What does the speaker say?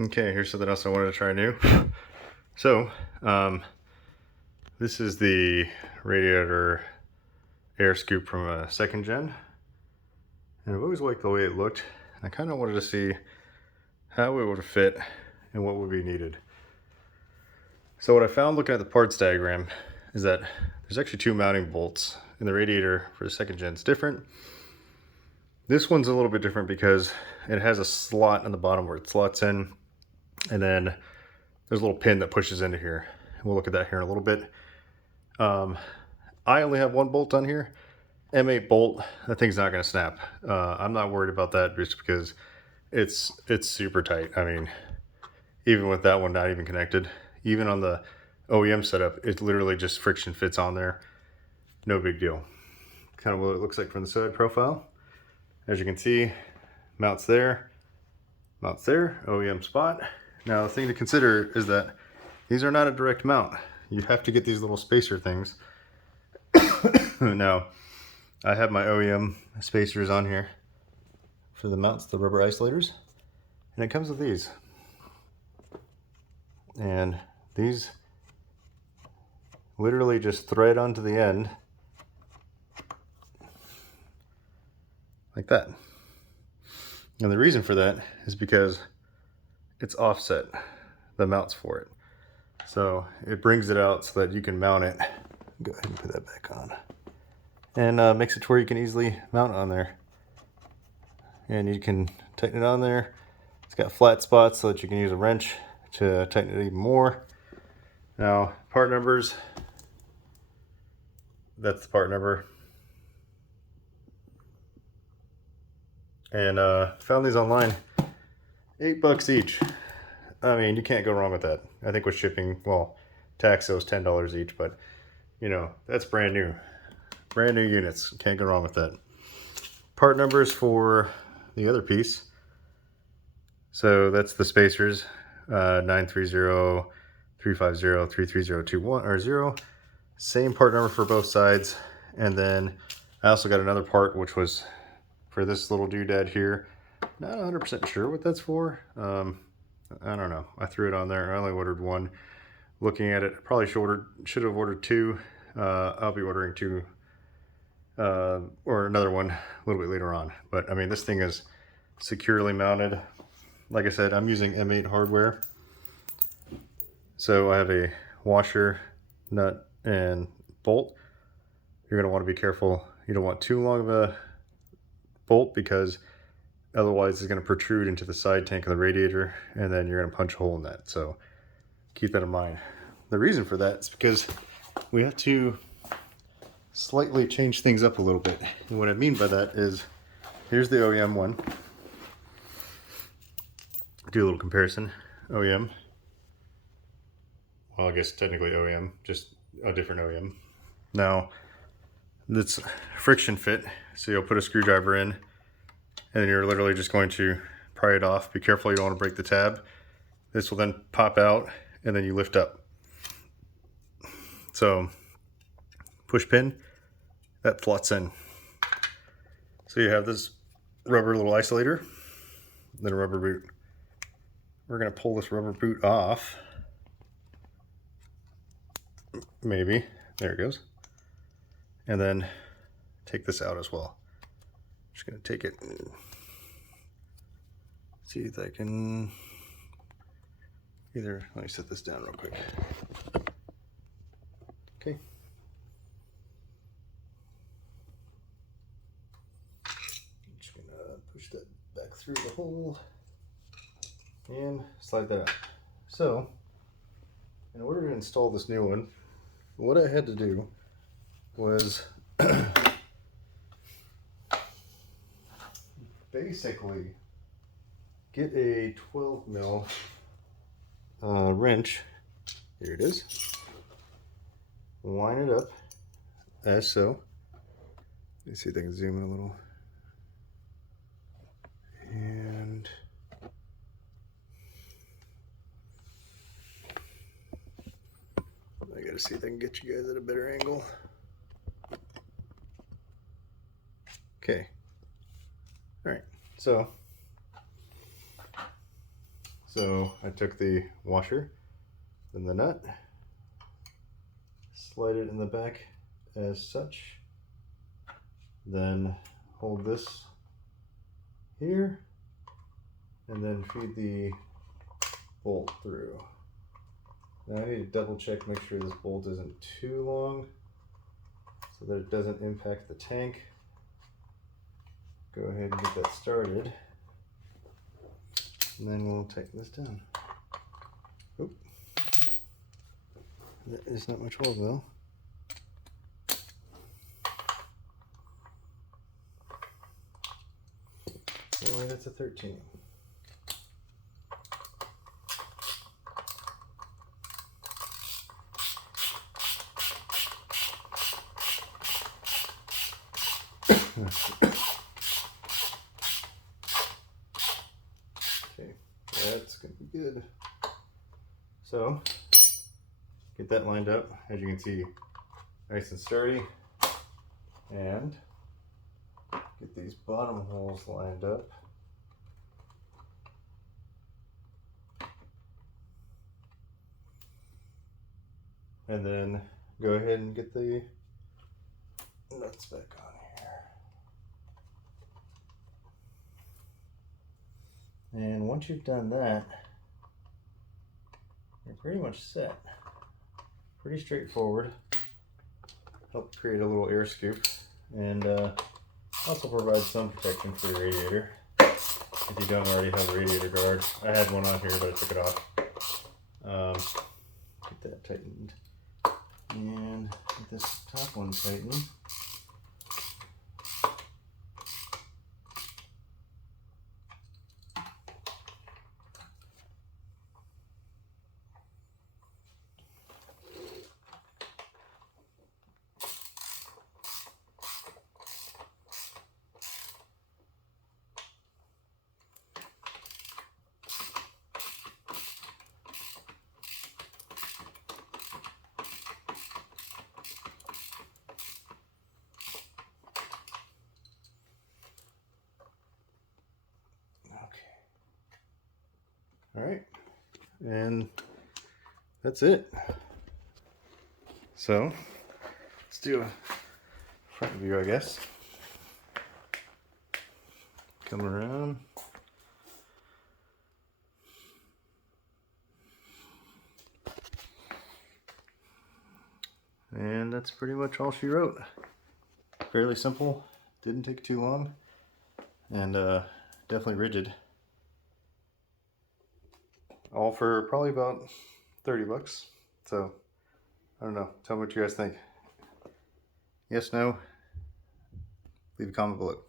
Okay, here's something else I wanted to try new. So, this is the radiator air scoop from a second gen. And I've always liked the way it looked. I kind of wanted to see how it would fit and what would be needed. So what I found looking at the parts diagram is that there's actually two mounting bolts in the radiator for the second gen. It's different. This one's a little bit different because it has a slot on the bottom where it slots in, and then there's a little pin that pushes into here. We'll look at that here in a little bit. I only have one bolt on here, M8 bolt. That thing's not going to snap. I'm not worried about that just because it's super tight. I mean, even with that one not even connected, even on the OEM setup, it literally just friction fits on there. No big deal. Kind of what it looks like from the side profile. As you can see, mounts there, OEM spot. Now the thing to consider is that these are not a direct mount. You have to get these little spacer things. Now, I have my OEM spacers on here for the mounts, the rubber isolators, and it comes with these. And these literally just thread onto the end like that. And the reason for that is because it's offset, the mounts for it. So it brings it out so that you can mount it. Go ahead and put that back on. And makes it to where you can easily mount it on there. And you can tighten it on there. It's got flat spots so that you can use a wrench to tighten it even more. Now, part numbers. That's the part number. And found these online. $8 each. I mean, you can't go wrong with that. I think with shipping, well, tax those $10 each, but you know, that's brand new. Brand new units. Can't go wrong with that. Part numbers for the other piece. So that's the spacers. 930, 350, 33021 or 0. Same part number for both sides. And then I also got another part which was for this little doodad here. Not 100% sure what that's for. I don't know. I threw it on there. I only ordered one. Looking at it, I probably should have ordered two. I'll be ordering two or another one a little bit later on. But I mean, this thing is securely mounted. Like I said, I'm using M8 hardware. So I have a washer, nut, and bolt. You're going to want to be careful. You don't want too long of a bolt because otherwise it's going to protrude into the side tank of the radiator and then you're going to punch a hole in that. So keep that in mind. The reason for that is because we have to slightly change things up a little bit. And what I mean by that is, here's the OEM one. Do a little comparison. OEM. Well, I guess technically OEM, just a different OEM. Now, that's friction fit. So you'll put a screwdriver in and then you're literally just going to pry it off. Be careful, you don't want to break the tab. This will then pop out and then you lift up. So push pin, that slots in. So you have this rubber little isolator, then a rubber boot. We're going to pull this rubber boot off. Maybe. There it goes. And then take this out as well. Just going to take it and see if I can either, let me set this down real quick. Okay. Just going to push that back through the hole and slide that out. So, in order to install this new one, what I had to do was basically get a 12 mil wrench. Here it is. Line it up as so. Let me see if I can zoom in a little. And I gotta see if I can get you guys at a better angle. Okay. All right. So So I took the washer, then the nut, slide it in the back as such, then hold this here, and then feed the bolt through. Now I need to double check, make sure this bolt isn't too long so that it doesn't impact the tank. Go ahead and get that started, and then we'll tighten this down. Oop. There's not much hold though. Anyway, that's a 13. Okay, that's gonna be good. So, get that lined up, as you can see, nice and sturdy, and get these bottom holes lined up. And then go ahead and get the nuts back on here. And once you've done that, you're pretty much set. Pretty straightforward. Help create a little air scoop, and also provide some protection for your radiator if you don't already have a radiator guard. I had one on here, but I took it off. Get that tightened, and get this top one tightened. All right, and that's it. So let's do a front view, I guess. Come around. And that's pretty much all she wrote. Fairly simple, didn't take too long, and definitely rigid. All for probably about 30 bucks. So, I don't know. Tell me what you guys think. Yes, no? Leave a comment below.